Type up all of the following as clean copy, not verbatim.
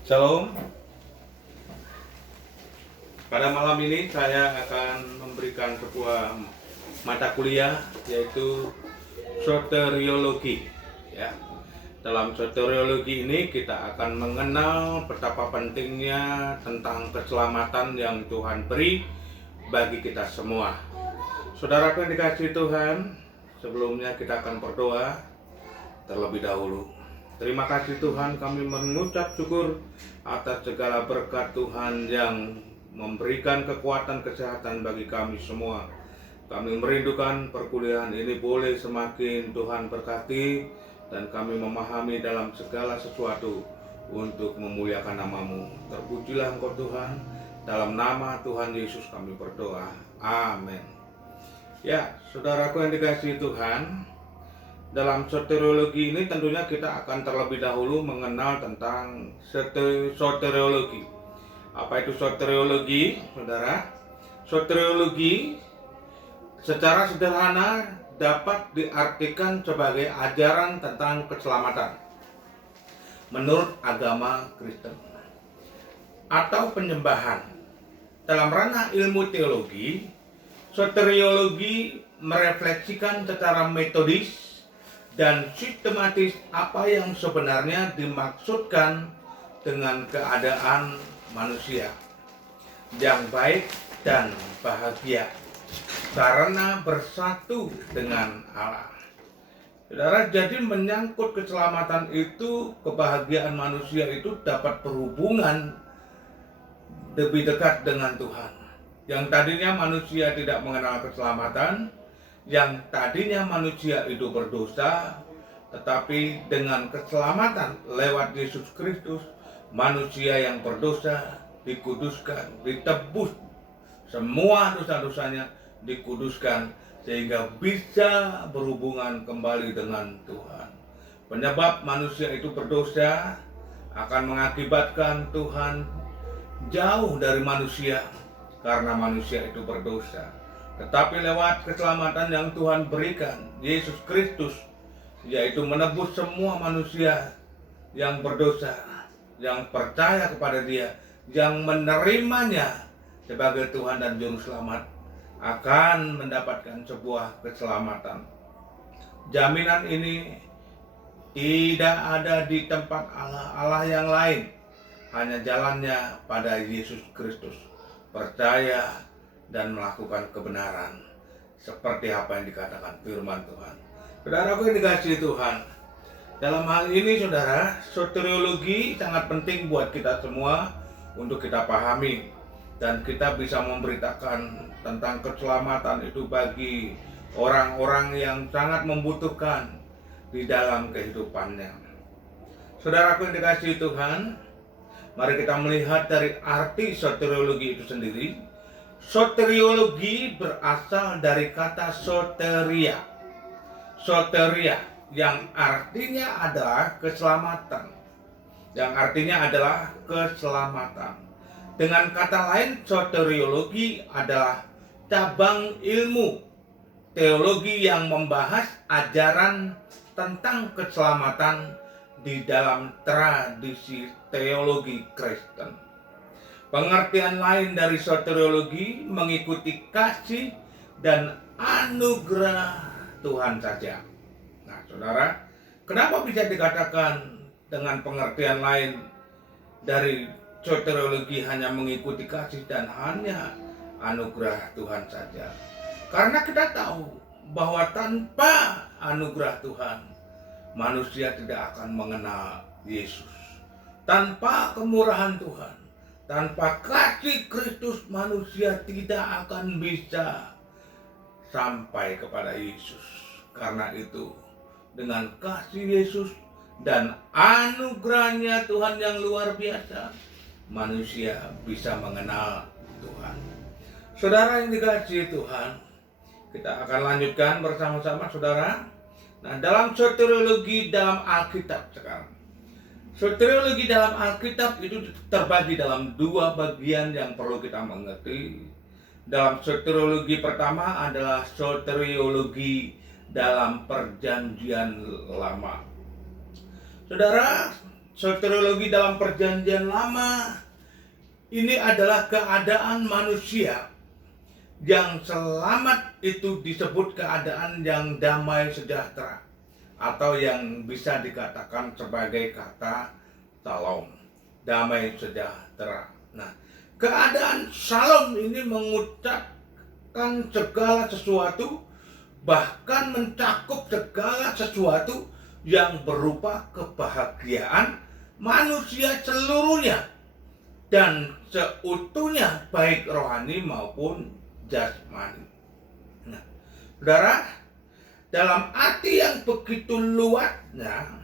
Shalom. Pada malam ini saya akan memberikan sebuah mata kuliah yaitu soteriologi. Ya. Dalam soteriologi ini kita akan mengenal betapa pentingnya tentang keselamatan yang Tuhan beri bagi kita semua. Saudaraku yang dikasihi Tuhan, sebelumnya kita akan berdoa terlebih dahulu. Terima kasih Tuhan, kami mengucap syukur atas segala berkat Tuhan yang memberikan kekuatan kesehatan bagi kami semua. Kami merindukan perkuliahan ini boleh semakin Tuhan berkati dan kami memahami dalam segala sesuatu untuk memuliakan nama-Mu. Terpujilah Engkau Tuhan, dalam nama Tuhan Yesus kami berdoa. Amin. Ya, saudaraku yang dikasihi Tuhan, dalam soteriologi ini tentunya kita akan terlebih dahulu mengenal tentang soteriologi. Apa itu soteriologi, saudara? Soteriologi secara sederhana dapat diartikan sebagai ajaran tentang keselamatan menurut agama Kristen atau penyembahan. Dalam ranah ilmu teologi, soteriologi merefleksikan secara metodis dan sistematis apa yang sebenarnya dimaksudkan dengan keadaan manusia yang baik dan bahagia karena bersatu dengan Allah. Saudara, jadi menyangkut keselamatan itu, kebahagiaan manusia itu dapat berhubungan lebih dekat dengan Tuhan. Yang tadinya manusia tidak mengenal keselamatan, yang tadinya manusia itu berdosa, tetapi dengan keselamatan lewat Yesus Kristus, manusia yang berdosa dikuduskan, ditebus, semua dosa-dosanya dikuduskan sehingga bisa berhubungan kembali dengan Tuhan. Penyebab manusia itu berdosa akan mengakibatkan Tuhan jauh dari manusia karena manusia itu berdosa. Tetapi lewat keselamatan yang Tuhan berikan, Yesus Kristus, yaitu menebus semua manusia yang berdosa, yang percaya kepada Dia, yang menerimanya sebagai Tuhan dan Juru Selamat, akan mendapatkan sebuah keselamatan. Jaminan ini tidak ada di tempat Allah yang lain, hanya jalannya pada Yesus Kristus. Percaya dan melakukan kebenaran seperti apa yang dikatakan firman Tuhan. Saudaraku yang dikasihi Tuhan, dalam hal ini saudara, soteriologi sangat penting buat kita semua untuk kita pahami dan kita bisa memberitakan tentang keselamatan itu bagi orang-orang yang sangat membutuhkan di dalam kehidupannya. Saudaraku yang dikasihi Tuhan, mari kita melihat dari arti soteriologi itu sendiri. Soteriologi berasal dari kata soteria. Soteria yang artinya adalah keselamatan. Yang artinya adalah keselamatan. Dengan kata lain, soteriologi adalah cabang ilmu teologi yang membahas ajaran tentang keselamatan di dalam tradisi teologi Kristen. Pengertian lain dari soteriologi mengikuti kasih dan anugerah Tuhan saja. Nah, saudara, kenapa bisa dikatakan dengan pengertian lain dari soteriologi hanya mengikuti kasih dan hanya anugerah Tuhan saja? Karena kita tahu bahwa tanpa anugerah Tuhan, manusia tidak akan mengenal Yesus. Tanpa kemurahan Tuhan, tanpa kasih Kristus, manusia tidak akan bisa sampai kepada Yesus. Karena itu, dengan kasih Yesus dan anugerahnya Tuhan yang luar biasa, manusia bisa mengenal Tuhan. Saudara yang dikasihi Tuhan, kita akan lanjutkan bersama-sama saudara. Nah, dalam soteriologi dalam Alkitab sekarang. Soteriologi dalam Alkitab itu terbagi dalam dua bagian yang perlu kita mengerti. Dalam soteriologi pertama adalah soteriologi dalam Perjanjian Lama. Saudara, soteriologi dalam Perjanjian Lama ini adalah keadaan manusia yang selamat, itu disebut keadaan yang damai sejahtera, atau yang bisa dikatakan sebagai kata shalom, damai sejahtera. Nah, keadaan shalom ini mengucapkan segala sesuatu, bahkan mencakup segala sesuatu yang berupa kebahagiaan manusia seluruhnya dan seutuhnya, baik rohani maupun jasmani. Nah, saudara, dalam arti yang begitu luasnya,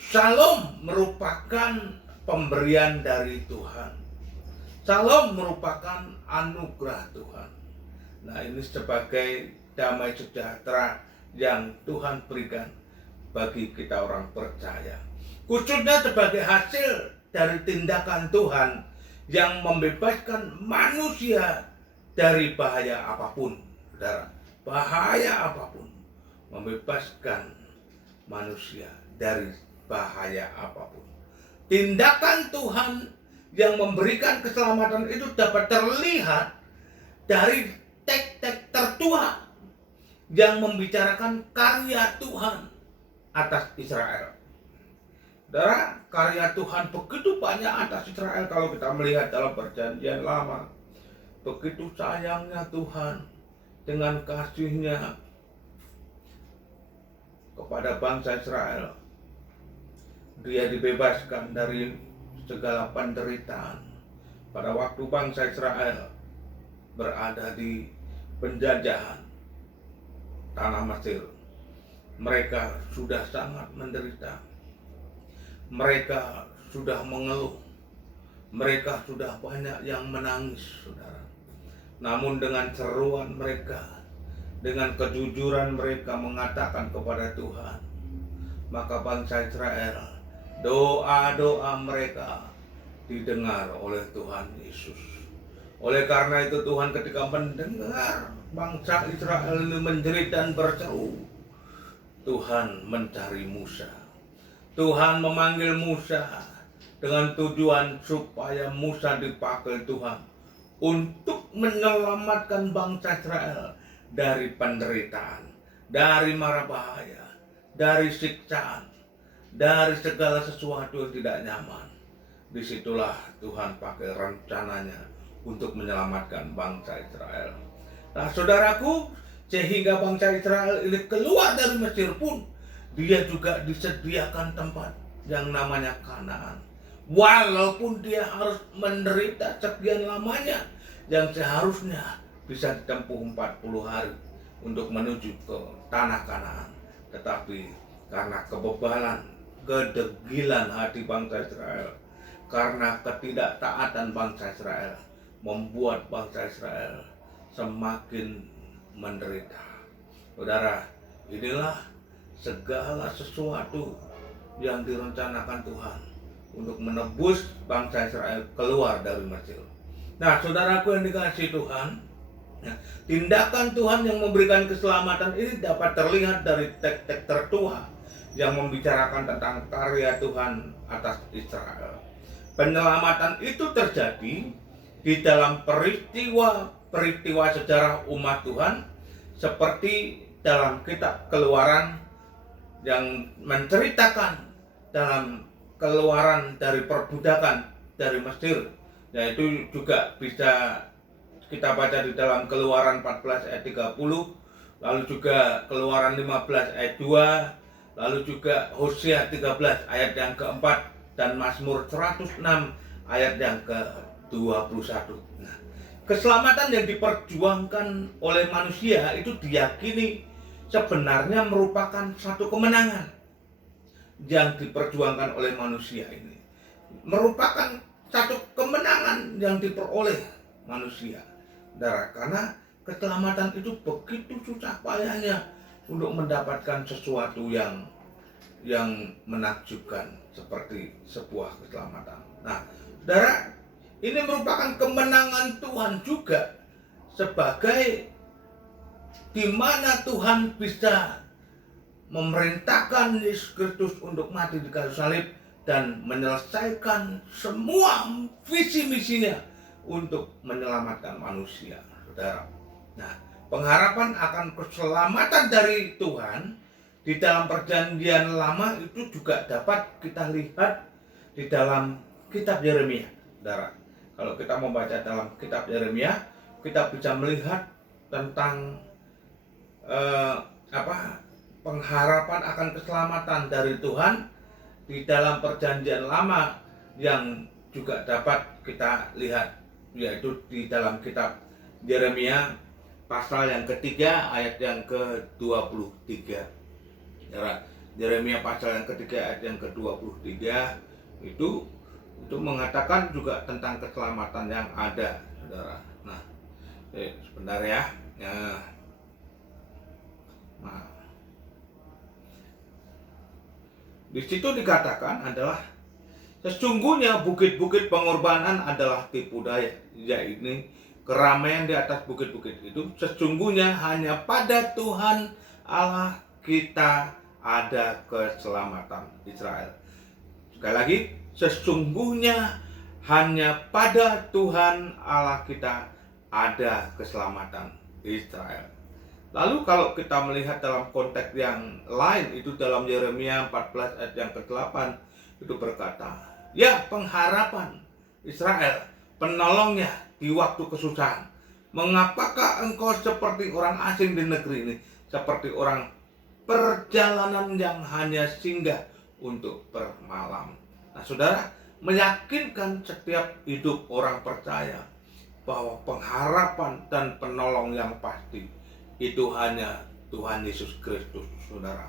shalom merupakan pemberian dari Tuhan. Shalom merupakan anugerah Tuhan. Nah, ini sebagai damai sejahtera yang Tuhan berikan bagi kita orang percaya, khususnya sebagai hasil dari tindakan Tuhan yang membebaskan manusia dari bahaya apapun. Saudara, bahaya apapun, membebaskan manusia dari bahaya apapun. Tindakan Tuhan yang memberikan keselamatan itu dapat terlihat dari teks-teks tertua yang membicarakan karya Tuhan atas Israel. Saudara, karya Tuhan begitu banyak atas Israel kalau kita melihat dalam Perjanjian Lama. Begitu sayangnya Tuhan dengan kasih-Nya kepada bangsa Israel. Dia dibebaskan dari segala penderitaan. Pada waktu bangsa Israel berada di penjajahan tanah Mesir, mereka sudah sangat menderita. Mereka sudah mengeluh. Mereka sudah banyak yang menangis, saudara. Namun dengan seruan mereka, dengan kejujuran mereka mengatakan kepada Tuhan, maka bangsa Israel, doa-doa mereka didengar oleh Tuhan Yesus. Oleh karena itu Tuhan ketika mendengar bangsa Israel ini menjerit dan berseru, Tuhan mencari Musa. Tuhan memanggil Musa dengan tujuan supaya Musa dipakai Tuhan untuk menyelamatkan bangsa Israel dari penderitaan, dari mara bahaya, dari siksaan, dari segala sesuatu yang tidak nyaman. Disitulah Tuhan pakai rencananya untuk menyelamatkan bangsa Israel. Nah, saudaraku, sehingga bangsa Israel ini keluar dari Mesir pun, dia juga disediakan tempat yang namanya Kanaan. Walaupun dia harus menderita sekian lamanya, yang seharusnya bisa ditempuh 40 hari untuk menuju ke tanah Kanaan. Tetapi karena kebebalan, kedegilan hati bangsa Israel, karena ketidaktaatan bangsa Israel, membuat bangsa Israel semakin menderita. Saudara, inilah segala sesuatu yang direncanakan Tuhan untuk menebus bangsa Israel keluar dari Mesir. Nah, saudaraku yang dikasihi Tuhan, tindakan Tuhan yang memberikan keselamatan ini dapat terlihat dari teks-teks tertua yang membicarakan tentang karya Tuhan atas Israel. Penyelamatan itu terjadi di dalam peristiwa sejarah umat Tuhan, seperti dalam kitab Keluaran yang menceritakan dalam keluaran dari perbudakan dari Mesir, yaitu juga bisa kita baca di dalam Keluaran 14 ayat 30, lalu juga Keluaran 15 ayat 2, lalu juga Hosea 13 ayat yang keempat, dan Mazmur 106 ayat yang ke-21. Nah, keselamatan yang diperjuangkan oleh manusia itu diyakini sebenarnya merupakan satu kemenangan yang diperjuangkan oleh manusia ini. Merupakan satu kemenangan yang diperoleh manusia. Karena keselamatan itu begitu susah payahnya untuk mendapatkan sesuatu yang menakjubkan seperti sebuah keselamatan. Nah, saudara, ini merupakan kemenangan Tuhan juga, sebagai di mana Tuhan bisa memerintahkan Yesus Kristus untuk mati di kayu salib dan menyelesaikan semua visi misinya untuk menyelamatkan manusia, saudara. Nah, pengharapan akan keselamatan dari Tuhan di dalam perjanjian lama itu juga dapat kita lihat di dalam kitab Yeremia, saudara. Kalau kita membaca dalam kitab Yeremia, kita bisa melihat tentang pengharapan akan keselamatan dari Tuhan di dalam perjanjian lama yang juga dapat kita lihat, yaitu di dalam kitab Yeremia pasal yang ketiga ayat yang ke-23. Yeremia pasal yang ketiga ayat yang ke-23 itu mengatakan juga tentang keselamatan yang ada, saudara. Nah, sebentar ya. Nah, di situ dikatakan adalah sesungguhnya bukit-bukit pengorbanan adalah tipu daya, yaitu keramaian di atas bukit-bukit itu sesungguhnya hanya pada Tuhan Allah kita ada keselamatan Israel. Sekali lagi, sesungguhnya hanya pada Tuhan Allah kita ada keselamatan Israel. Lalu kalau kita melihat dalam konteks yang lain, itu dalam Yeremia 14 ayat yang ke-8 itu berkata, ya pengharapan Israel, penolongnya di waktu kesusahan. Mengapakah engkau seperti orang asing di negeri ini, seperti orang perjalanan yang hanya singgah untuk bermalam. Nah, saudara, meyakinkan setiap hidup orang percaya bahwa pengharapan dan penolong yang pasti itu hanya Tuhan Yesus Kristus, saudara.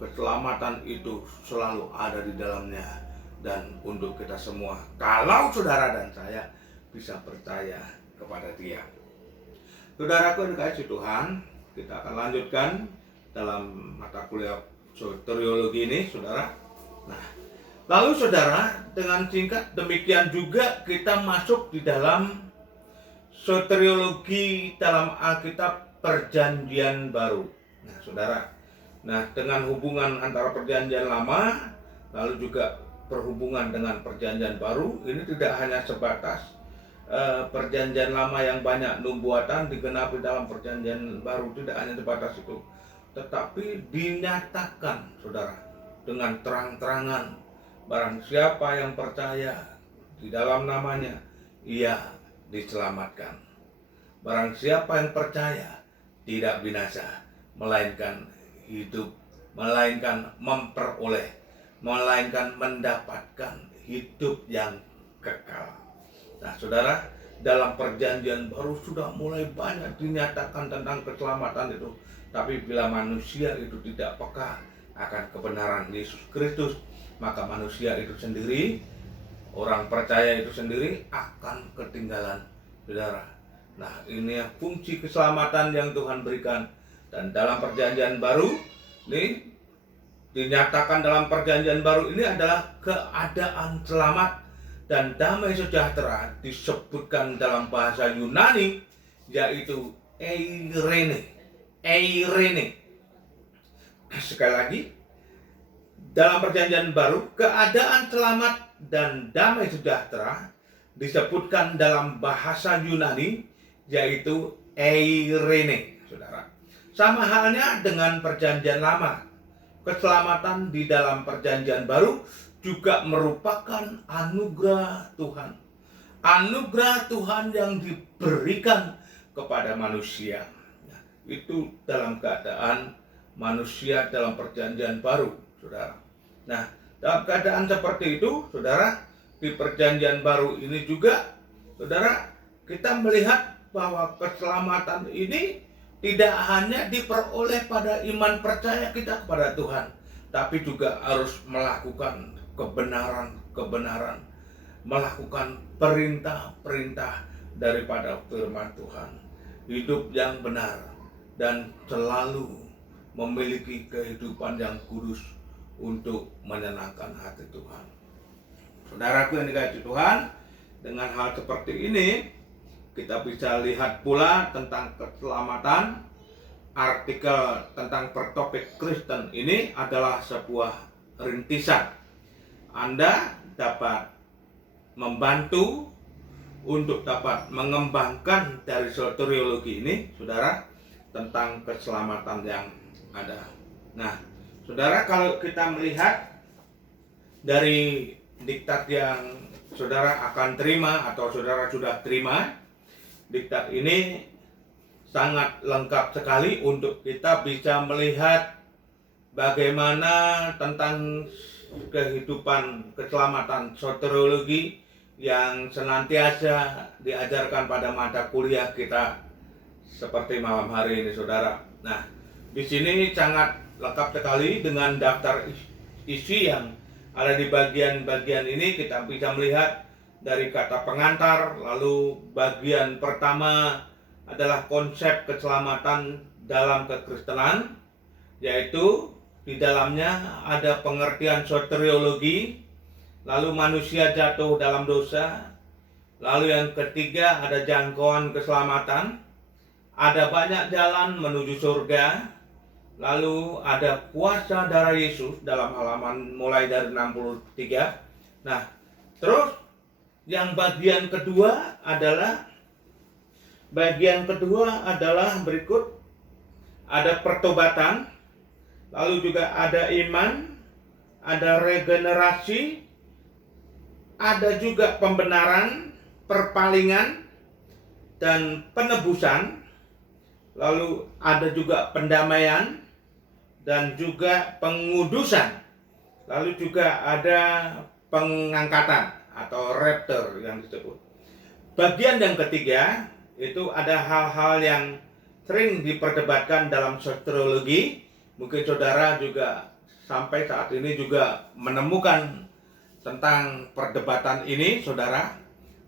Keselamatan itu selalu ada di dalamnya dan untuk kita semua, kalau saudara dan saya bisa percaya kepada Dia. Saudaraku yang dikasihi Tuhan, kita akan lanjutkan dalam mata kuliah soteriologi ini, saudara. Nah, lalu saudara, dengan singkat demikian juga kita masuk di dalam soteriologi dalam Alkitab Perjanjian Baru. Nah, saudara, dengan hubungan antara Perjanjian Lama lalu juga berhubungan dengan Perjanjian Baru, ini tidak hanya sebatas Perjanjian Lama yang banyak nubuatan digenapi dalam Perjanjian Baru, tidak hanya sebatas itu, tetapi dinyatakan, saudara, dengan terang-terangan, barang siapa yang percaya di dalam namanya, ia diselamatkan. Barang siapa yang percaya tidak binasa, melainkan hidup, melainkan memperoleh, melainkan mendapatkan hidup yang kekal. Nah, saudara, dalam Perjanjian Baru sudah mulai banyak dinyatakan tentang keselamatan itu. Tapi bila manusia itu tidak peka akan kebenaran Yesus Kristus, maka manusia itu sendiri, orang percaya itu sendiri akan ketinggalan, saudara. Nah, ini fungsi keselamatan yang Tuhan berikan. Dan dalam Perjanjian Baru ini dinyatakan, dalam Perjanjian Baru ini adalah keadaan selamat dan damai sejahtera, disebutkan dalam bahasa Yunani yaitu eirene. Sekali lagi, dalam Perjanjian Baru keadaan selamat dan damai sejahtera disebutkan dalam bahasa Yunani yaitu eirene, saudara. Sama halnya dengan Perjanjian Lama, keselamatan di dalam Perjanjian Baru juga merupakan anugerah Tuhan. Anugerah Tuhan yang diberikan kepada manusia. Nah, itu dalam keadaan manusia dalam Perjanjian Baru, saudara. Nah, dalam keadaan seperti itu, saudara, di Perjanjian Baru ini juga, saudara, kita melihat bahwa keselamatan ini tidak hanya diperoleh pada iman percaya kita kepada Tuhan, tapi juga harus melakukan kebenaran, melakukan perintah-perintah daripada firman Tuhan, hidup yang benar dan selalu memiliki kehidupan yang kudus untuk menyenangkan hati Tuhan. Saudaraku yang dikasihi Tuhan, dengan hal seperti ini kita bisa lihat pula tentang keselamatan. Artikel tentang pertopik Kristen ini adalah sebuah rintisan Anda dapat membantu untuk dapat mengembangkan dari soteriologi ini, saudara, tentang keselamatan yang ada. Nah, saudara, kalau kita melihat dari diktat yang saudara akan terima atau saudara sudah terima, diktat ini sangat lengkap sekali untuk kita bisa melihat bagaimana tentang kehidupan keselamatan soteriologi yang senantiasa diajarkan pada mata kuliah kita seperti malam hari ini, saudara. Nah, di sini sangat lengkap sekali dengan daftar isi yang ada di bagian-bagian ini. Kita bisa melihat dari kata pengantar, lalu bagian pertama adalah konsep keselamatan dalam kekristenan, yaitu di dalamnya ada pengertian soteriologi, lalu manusia jatuh dalam dosa, lalu yang ketiga ada jangkauan keselamatan, ada banyak jalan menuju surga, lalu ada kuasa darah Yesus dalam halaman mulai dari 63. Nah, terus yang bagian kedua adalah berikut, ada pertobatan, lalu juga ada iman, ada regenerasi, ada juga pembenaran, perpalingan, dan penebusan, lalu ada juga pendamaian, dan juga pengudusan, lalu juga ada pengangkatan atau rapture yang disebut. Bagian yang ketiga itu ada hal-hal yang sering diperdebatkan dalam soteriologi. Mungkin saudara juga sampai saat ini juga menemukan tentang perdebatan ini, saudara.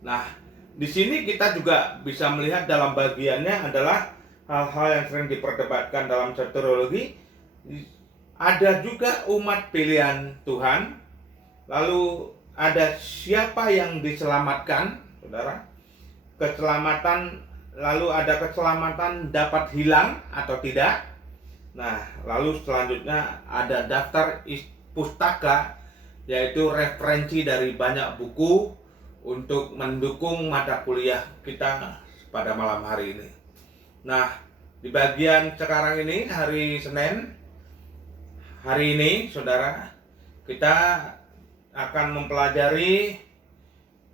Nah, di sini kita juga bisa melihat dalam bagiannya adalah hal-hal yang sering diperdebatkan dalam soteriologi. Ada juga umat pilihan Tuhan, lalu ada siapa yang diselamatkan, saudara. Keselamatan, lalu ada keselamatan dapat hilang atau tidak. Nah, lalu selanjutnya ada daftar pustaka, yaitu referensi dari banyak buku untuk mendukung mata kuliah kita pada malam hari ini. Nah, di bagian sekarang ini, hari Senin, hari ini, saudara, kita akan mempelajari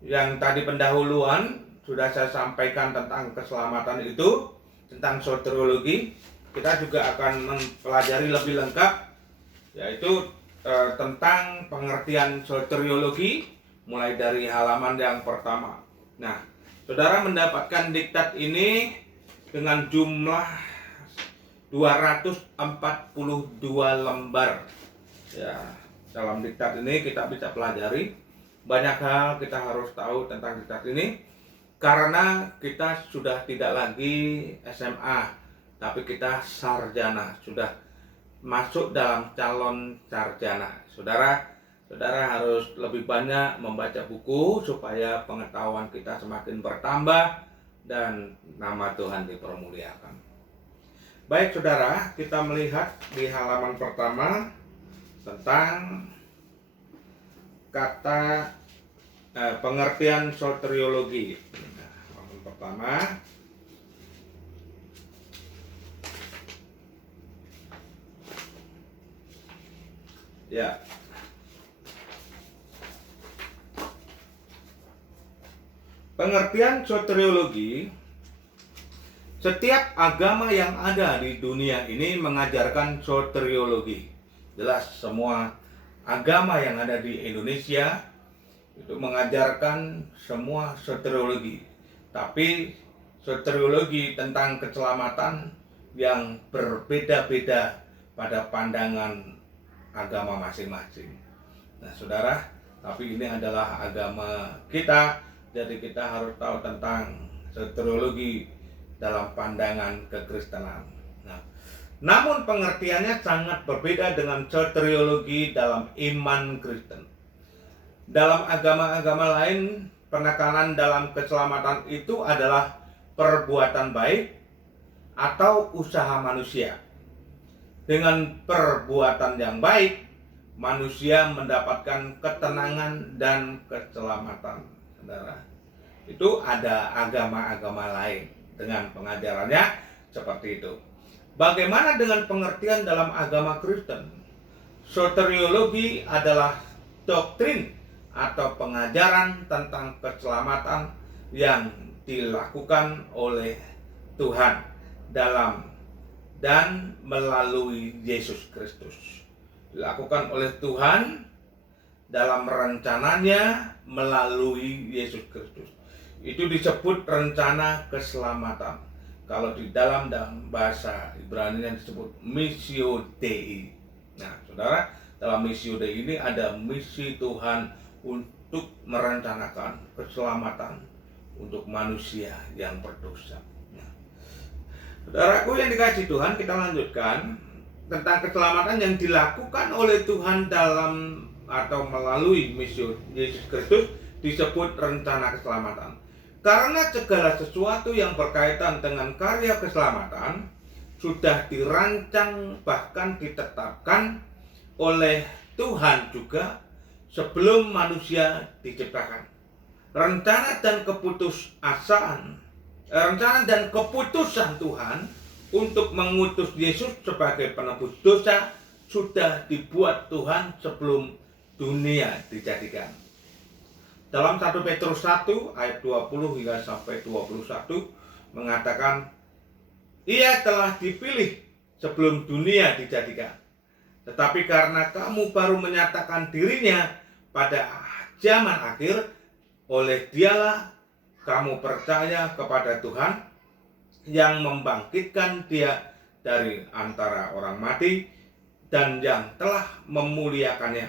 yang tadi pendahuluan sudah saya sampaikan tentang keselamatan itu, tentang soteriologi. Kita juga akan mempelajari lebih lengkap, yaitu tentang pengertian soteriologi mulai dari halaman yang pertama. Nah, saudara mendapatkan diktat ini dengan jumlah 242 lembar. Ya, dalam diktat ini kita bisa pelajari banyak hal, kita harus tahu tentang diktat ini karena kita sudah tidak lagi SMA, tapi kita sarjana, sudah masuk dalam calon sarjana. Saudara harus lebih banyak membaca buku supaya pengetahuan kita semakin bertambah dan nama Tuhan dipermuliakan. Baik, saudara, kita melihat di halaman pertama tentang kata pengertian soteriologi. Nah, halaman pertama. Ya. Pengertian soteriologi. Setiap agama yang ada di dunia ini mengajarkan soteriologi. Jelas semua agama yang ada di Indonesia itu mengajarkan semua soteriologi. Tapi soteriologi tentang keselamatan yang berbeda-beda pada pandangan agama masing-masing. Nah, saudara, tapi ini adalah agama kita, jadi kita harus tahu tentang soteriologi dalam pandangan kekristenan. Nah, namun pengertiannya sangat berbeda dengan soteriologi dalam iman Kristen. Dalam agama-agama lain, penekanan dalam keselamatan itu adalah perbuatan baik atau usaha manusia. Dengan perbuatan yang baik, manusia mendapatkan ketenangan dan keselamatan. Saudara, itu ada agama-agama lain dengan pengajarannya seperti itu. Bagaimana dengan pengertian dalam agama Kristen? Soteriologi adalah doktrin atau pengajaran tentang keselamatan yang dilakukan oleh Tuhan dalam dan melalui Yesus Kristus. Dilakukan oleh Tuhan dalam rencananya melalui Yesus Kristus. Itu disebut rencana keselamatan. Kalau di dalam bahasa Ibrani yang disebut missio Dei. Nah, saudara, dalam missio Dei ini ada misi Tuhan untuk merencanakan keselamatan untuk manusia yang berdosa. Nah, saudaraku yang dikasihi Tuhan, kita lanjutkan tentang keselamatan yang dilakukan oleh Tuhan dalam atau melalui misi Yesus Kristus disebut rencana keselamatan. Karena segala sesuatu yang berkaitan dengan karya keselamatan sudah dirancang bahkan ditetapkan oleh Tuhan juga sebelum manusia diciptakan. Rencana dan keputusan Tuhan untuk mengutus Yesus sebagai penebus dosa sudah dibuat Tuhan sebelum dunia dijadikan. Dalam 1 Petrus 1 ayat 20 hingga sampai 21 mengatakan, Ia telah dipilih sebelum dunia dijadikan. Tetapi karena kamu baru menyatakan dirinya pada zaman akhir, oleh Dialah kamu percaya kepada Tuhan yang membangkitkan Dia dari antara orang mati dan yang telah memuliakannya,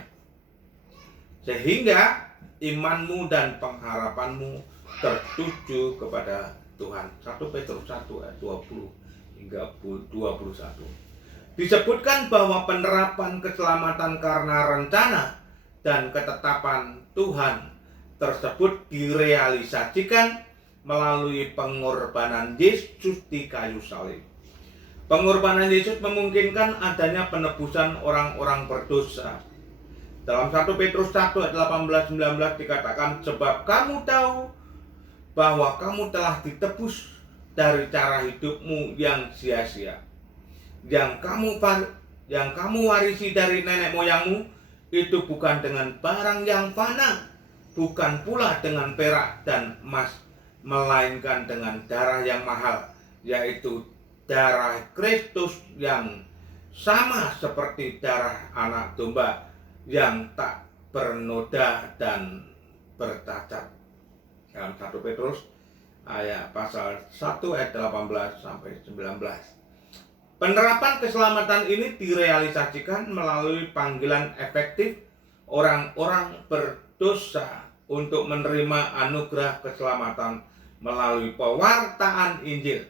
sehingga imanmu dan pengharapanmu tertuju kepada Tuhan. 1 Petrus 1 ayat 20 hingga 21. Disebutkan bahwa penerapan keselamatan karena rencana dan ketetapan Tuhan tersebut direalisasikan melalui pengorbanan Yesus di kayu salib. Pengorbanan Yesus memungkinkan adanya penebusan orang-orang berdosa. Dalam 1 Petrus 1 ayat 18-19 dikatakan, sebab kamu tahu bahwa kamu telah ditebus dari cara hidupmu yang sia-sia, yang kamu warisi dari nenek moyangmu, itu bukan dengan barang yang fana, bukan pula dengan perak dan emas, melainkan dengan darah yang mahal, yaitu darah Kristus yang sama seperti darah anak domba yang tak bernoda dan bercacat. Dalam 1 Petrus ayat pasal 1 ayat 18 sampai 19. Penerapan keselamatan ini direalisasikan melalui panggilan efektif orang-orang berdosa untuk menerima anugerah keselamatan melalui pewartaan Injil,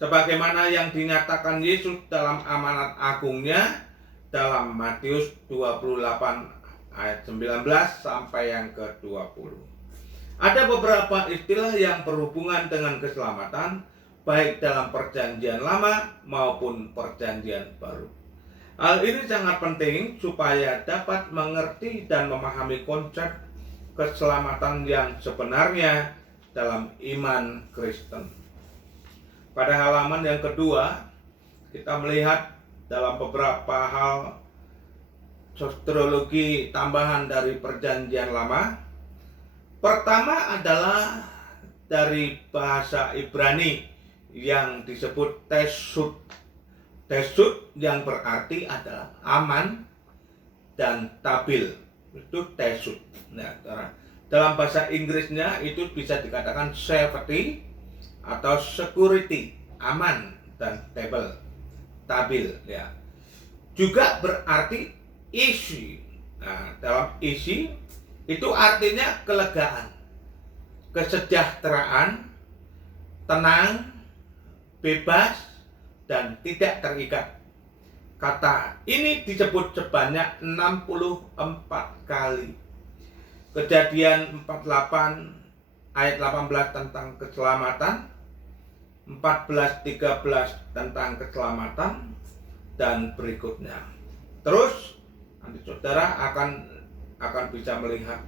sebagaimana yang dinyatakan Yesus dalam amanat agungnya dalam Matius 28 ayat 19 sampai yang ke-20. Ada beberapa istilah yang berhubungan dengan keselamatan, baik dalam perjanjian lama maupun perjanjian baru. Hal ini sangat penting supaya dapat mengerti dan memahami konsep keselamatan yang sebenarnya dalam iman Kristen. Pada halaman yang kedua, kita melihat dalam beberapa hal soteriologi tambahan dari perjanjian lama. Pertama adalah dari bahasa Ibrani yang disebut tesut. Tesut yang berarti adalah aman dan stabil. Itu tesut. Nah, dalam bahasa Inggrisnya itu bisa dikatakan safety atau security, aman dan stabil ya. Juga berarti easy. Nah, dalam easy itu artinya kelegaan, kesejahteraan, tenang, bebas, dan tidak terikat. Kata ini disebut sebanyak 64 kali. Kejadian 48 ayat 18 tentang keselamatan, 14:13 tentang keselamatan, dan berikutnya. Terus Nanti saudara akan bisa melihat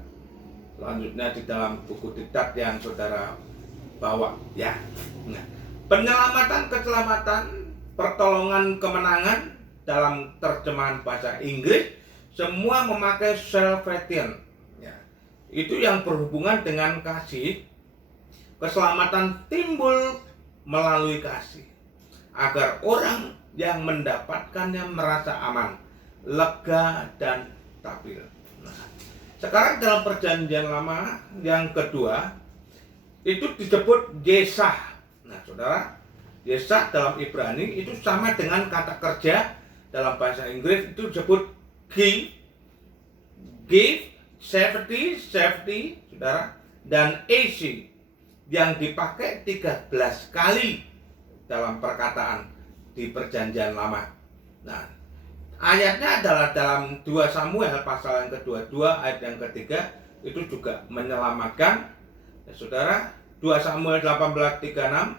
selanjutnya di dalam buku diktat yang saudara bawa ya. Nah, penyelamatan, keselamatan, pertolongan, kemenangan dalam terjemahan bahasa Inggris semua memakai salvation ya. Itu yang berhubungan dengan kasih. Keselamatan timbul melalui kasih agar orang yang mendapatkannya merasa aman, lega, dan stabil. Nah, sekarang dalam perjanjian lama yang kedua itu disebut Yesah. Nah saudara, Yesah dalam Ibrani itu sama dengan kata kerja dalam bahasa Inggris itu disebut give, safety saudara, dan AC yang dipakai 13 kali dalam perkataan di perjanjian lama. Nah, ayatnya adalah dalam 2 Samuel pasal yang kedua, ayat yang ketiga, itu juga menyelamatkan ya, saudara. 2 Samuel 18:36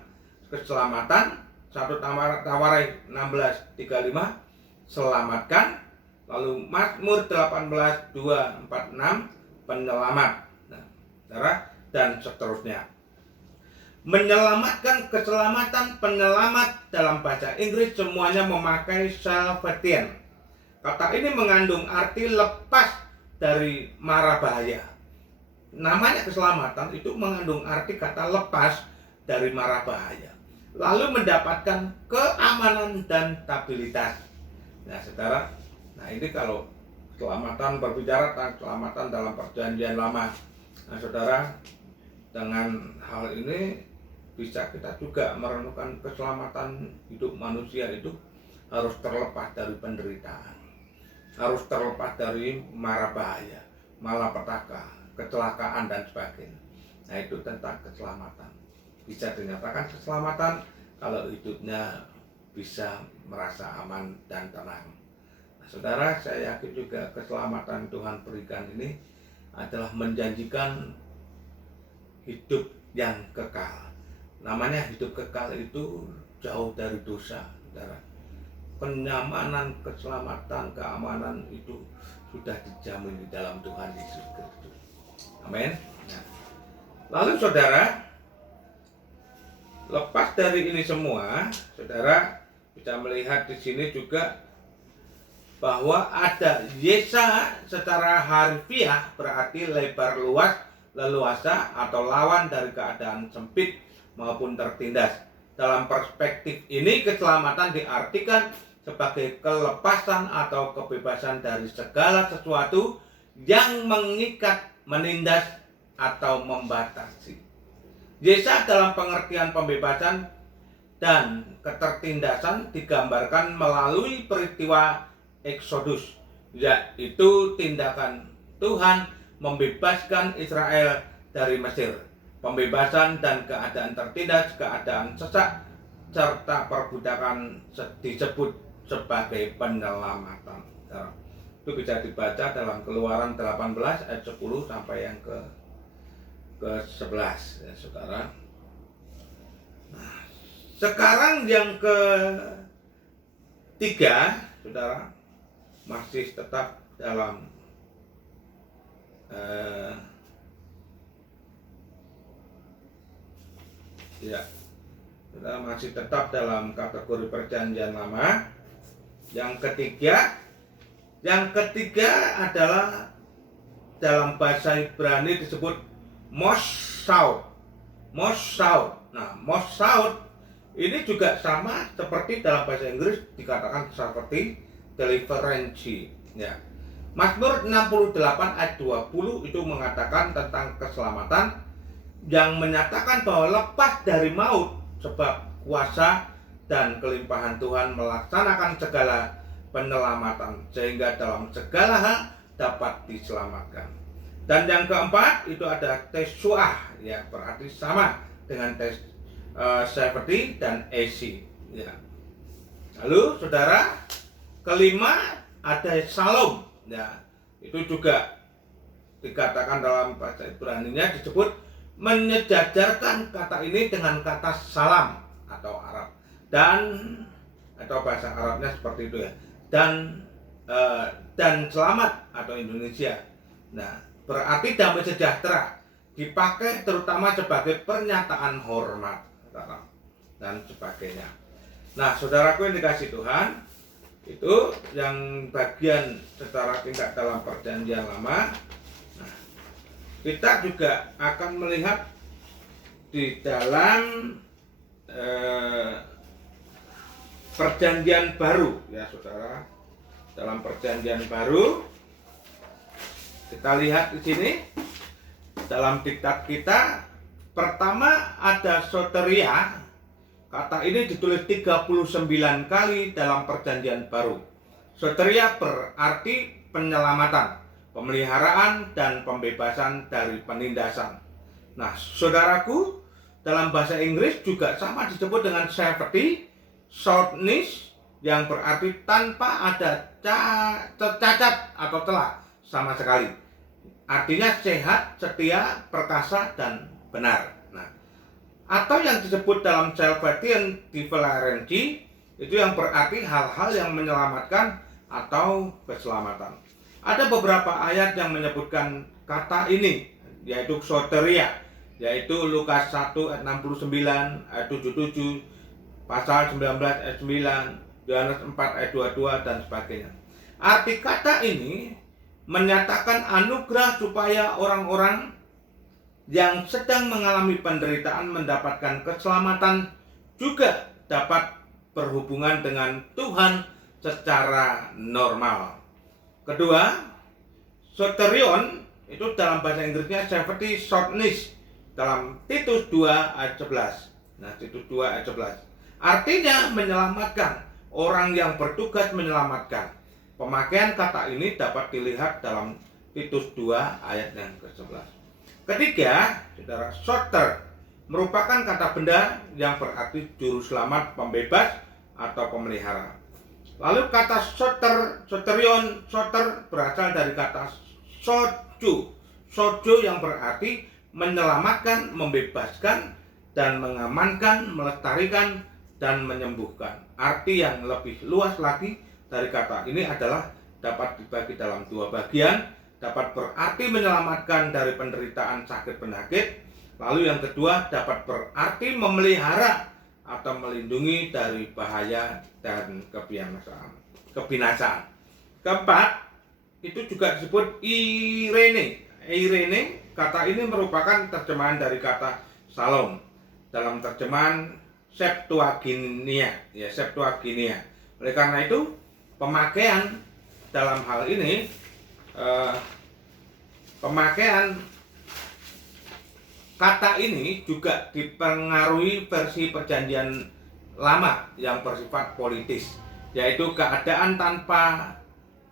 keselamatan, 1 Tawarai 16:35 selamatkan, lalu Mazmur 18:246 penyelamat. Nah, saudara, dan seterusnya. Menyelamatkan, keselamatan, penyelamat dalam bahasa Inggris semuanya memakai salvation. Kata ini mengandung arti lepas dari mara bahaya. Namanya keselamatan itu mengandung arti kata lepas dari mara bahaya, lalu mendapatkan keamanan dan stabilitas. Nah saudara, nah ini kalau keselamatan, berbicara tentang keselamatan dalam perjanjian lama. Nah saudara, dengan hal ini bisa kita juga merenungkan keselamatan hidup manusia itu harus terlepas dari penderitaan, harus terlepas dari mara bahaya, malapetaka, kecelakaan, dan sebagainya. Nah itu tentang keselamatan. Bisa dinyatakan keselamatan kalau hidupnya bisa merasa aman dan tenang. Nah, saudara, saya yakin juga keselamatan Tuhan berikan ini adalah menjanjikan hidup yang kekal. Namanya hidup kekal itu jauh dari dosa, saudara. Kenyamanan, keselamatan, keamanan itu sudah dijamin di dalam Tuhan Yesus Kristus. Amin. Nah, lalu saudara, lepas dari ini semua, saudara bisa melihat di sini juga bahwa ada Yesah secara harfiah berarti lebar, luas, leluasa, atau lawan dari keadaan sempit maupun tertindas. Dalam perspektif ini, keselamatan diartikan sebagai kelepasan atau kebebasan dari segala sesuatu yang mengikat, menindas, atau membatasi. Yesah dalam pengertian pembebasan dan ketertindasan digambarkan melalui peristiwa Exodus, yaitu tindakan Tuhan membebaskan Israel dari Mesir. Pembebasan dan keadaan tertindas, keadaan sesak, serta perbudakan disebut sebagai penyelamatan. Itu bisa dibaca dalam Keluaran 18 ayat 10 sampai yang ke-11 ya saudara. Nah, sekarang yang ketiga, saudara, masih tetap dalam kita masih tetap dalam kategori perjanjian lama. Yang ketiga adalah dalam bahasa Ibrani disebut Mosaud. Nah, Mosaud ini juga sama seperti dalam bahasa Inggris dikatakan seperti deliverance ya. Mazmur 68 ayat 20 itu mengatakan tentang keselamatan yang menyatakan bahwa lepas dari maut, sebab kuasa dan kelimpahan Tuhan melaksanakan segala penyelamatan sehingga dalam segala hal dapat diselamatkan. Dan yang keempat itu ada Tesuah ya, berarti sama dengan safety dan AC ya. Lalu saudara, kelima ada Shalom ya, itu juga dikatakan dalam bahasa Ibrani-nya disebut menyejajarkan kata ini dengan kata salam atau Arab, dan atau bahasa Arabnya seperti itu ya, dan dan selamat atau Indonesia. Nah, berarti damai sejahtera dipakai terutama sebagai pernyataan hormat dan sebagainya. Nah, saudaraku yang dikasih Tuhan, itu yang bagian secara tingkat dalam perjanjian lama. Nah, kita juga akan melihat di dalam perjanjian baru, ya saudara. Dalam perjanjian baru, kita lihat di sini dalam diktat kita, pertama ada soteria. Kata ini ditulis 39 kali dalam perjanjian baru. Soteria berarti penyelamatan, pemeliharaan, dan pembebasan dari penindasan. Nah, saudaraku, dalam bahasa Inggris juga sama disebut dengan safety, soundness, yang berarti tanpa ada cacat atau celah sama sekali. Artinya sehat, setia, perkasa, dan benar. Nah, atau yang disebut dalam Salvation Deliverance itu yang berarti hal-hal yang menyelamatkan atau keselamatan. Ada beberapa ayat yang menyebutkan kata ini, yaitu soteria, yaitu Lukas 1 ayat 69, ayat 77, pasal 19 ayat 9, Yohanes 4 ayat 22, dan sebagainya. Arti kata ini menyatakan anugerah supaya orang-orang yang sedang mengalami penderitaan mendapatkan keselamatan, juga dapat berhubungan dengan Tuhan secara normal. Kedua, soterion itu dalam bahasa Inggrisnya safety soundness dalam Titus 2 ayat 11. Nah, Titus 2 ayat 11 artinya menyelamatkan, orang yang bertugas menyelamatkan. Pemakaian kata ini dapat dilihat dalam Titus 2 ayat yang ke-11. Ketiga, saudara, soter merupakan kata benda yang berarti juru selamat, pembebas, atau pemelihara. Lalu kata soterion, soter berasal dari kata sojo yang berarti menyelamatkan, membebaskan, dan mengamankan, melestarikan, dan menyembuhkan. Arti yang lebih luas lagi dari kata ini adalah dapat dibagi dalam dua bagian. Dapat berarti menyelamatkan dari penderitaan sakit penyakit. Lalu yang kedua dapat berarti memelihara atau melindungi dari bahaya dan kebinasaan. Keempat, itu juga disebut Irene. Irene, kata ini merupakan terjemahan dari kata Shalom dalam terjemahan Septuaginta, ya, Septuaginta. Oleh karena itu, pemakaian dalam hal ini, pemakaian kata ini juga dipengaruhi versi perjanjian lama yang bersifat politis, yaitu keadaan tanpa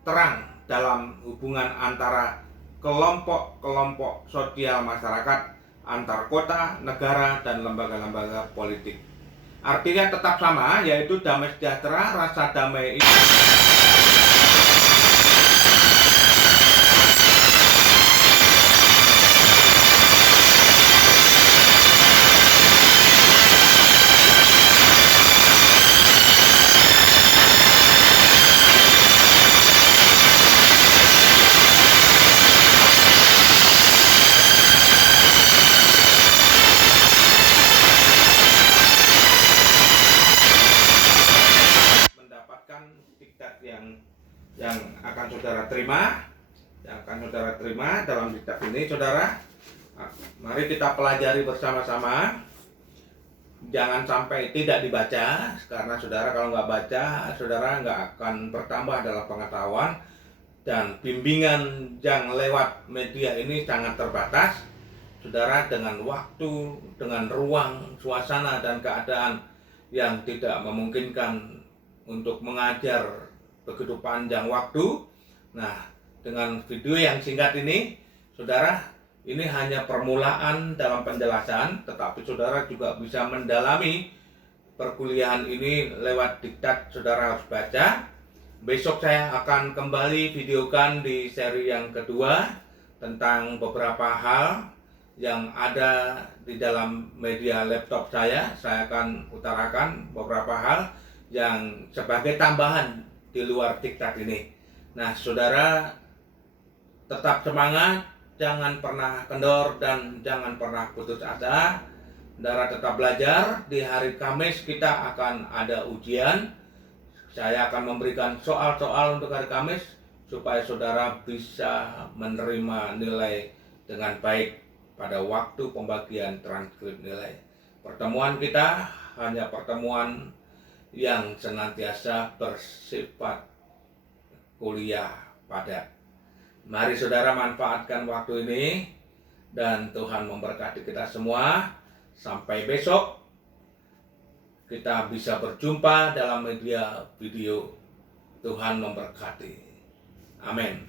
terang dalam hubungan antara kelompok-kelompok sosial masyarakat, antar kota, negara, dan lembaga-lembaga politik. Artinya tetap sama, yaitu damai sejahtera, rasa damai itu yang akan saudara terima dalam diktat ini, saudara. Mari kita pelajari bersama-sama. Jangan sampai tidak dibaca, karena saudara kalau nggak baca, saudara nggak akan bertambah dalam pengetahuan, dan bimbingan yang lewat media ini sangat terbatas. Saudara, dengan waktu, dengan ruang, suasana, dan keadaan yang tidak memungkinkan untuk mengajar begitu panjang waktu. Nah, dengan video yang singkat ini, saudara, ini hanya permulaan dalam penjelasan, tetapi saudara juga bisa mendalami perkuliahan ini lewat diktat. Saudara harus baca. Besok saya akan kembali videokan di seri yang kedua tentang beberapa hal yang ada di dalam media laptop saya. Saya akan utarakan beberapa hal yang sebagai tambahan di luar diktat ini. Nah, saudara, tetap semangat, jangan pernah kendor dan jangan pernah putus asa. Saudara tetap belajar. Di hari Kamis kita akan ada ujian. Saya akan memberikan soal-soal untuk hari Kamis supaya saudara bisa menerima nilai dengan baik pada waktu pembagian transkrip nilai. Pertemuan kita hanya pertemuan yang senantiasa bersifat kuliah padat. Mari saudara manfaatkan waktu ini dan Tuhan memberkati kita semua. Sampai besok kita bisa berjumpa dalam media video. Tuhan memberkati. Amin.